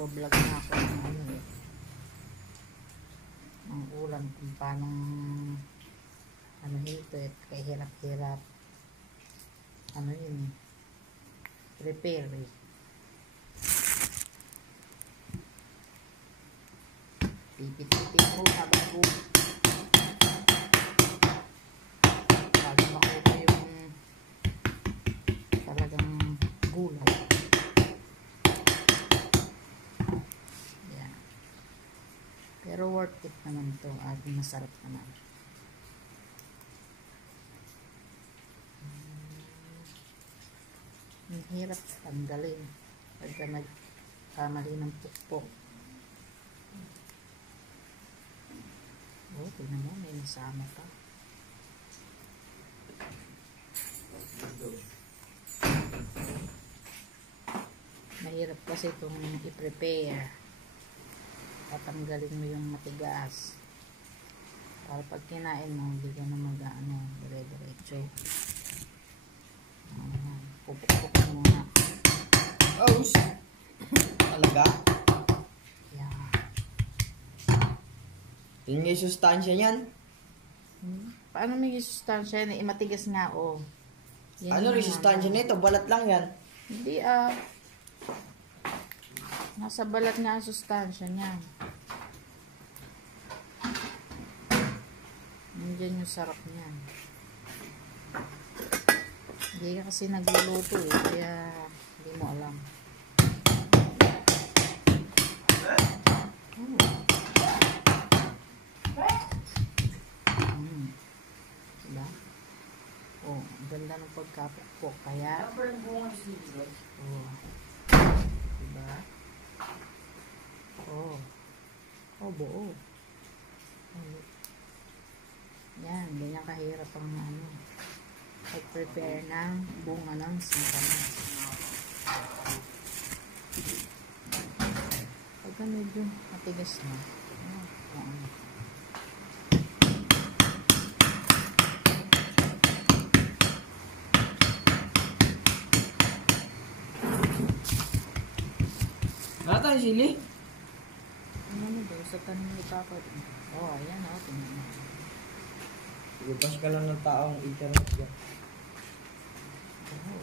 Bablog na ako ng ano eh. Ang ulam kung paano ano ito eh. Kahirap-hirap. Ano yun eh. Prepare eh. Pipit-pipit mo habang po. Bago makuha yung talagang gulay. Yan. Pero worth it naman to at masarap naman. Ang hirap tanggalin pagka nagkamali ng pukpok. Oh, tignan mo, may nasama pa. Mahirap kasi itong i-prepare. Tatanggalin mo yung matigas. Para pag kinain mo, hindi ka na mag-ano, dire-diretso. Pupuk-puk muna. Oh, talaga? Yun yung sustansya niyan. Paano may sustansya yan? Matigas nga, oh. Yan ano rin sustansya nito? Balat lang yan. Hindi, nasa balat nga ang sustansya niya. Nandiyan yung sarap niyan. Hindi ka kasi nagluluto eh, kaya hindi mo alam. Diba? Oh, ganda ng pagkapukpok. Kaya, oh, diba? Oh, oh, buo. Oh. Yan, ganyan kahirap ang ano, pag-prepare ng bunga ng singkamas. Pagka medyo matigas na, ano. Nata yung sili? Ano mo daw, sa tanong ni Papa. Oh, ayan o, tingnan mo. Ibutas ka lang ng taong internet yan. Oh.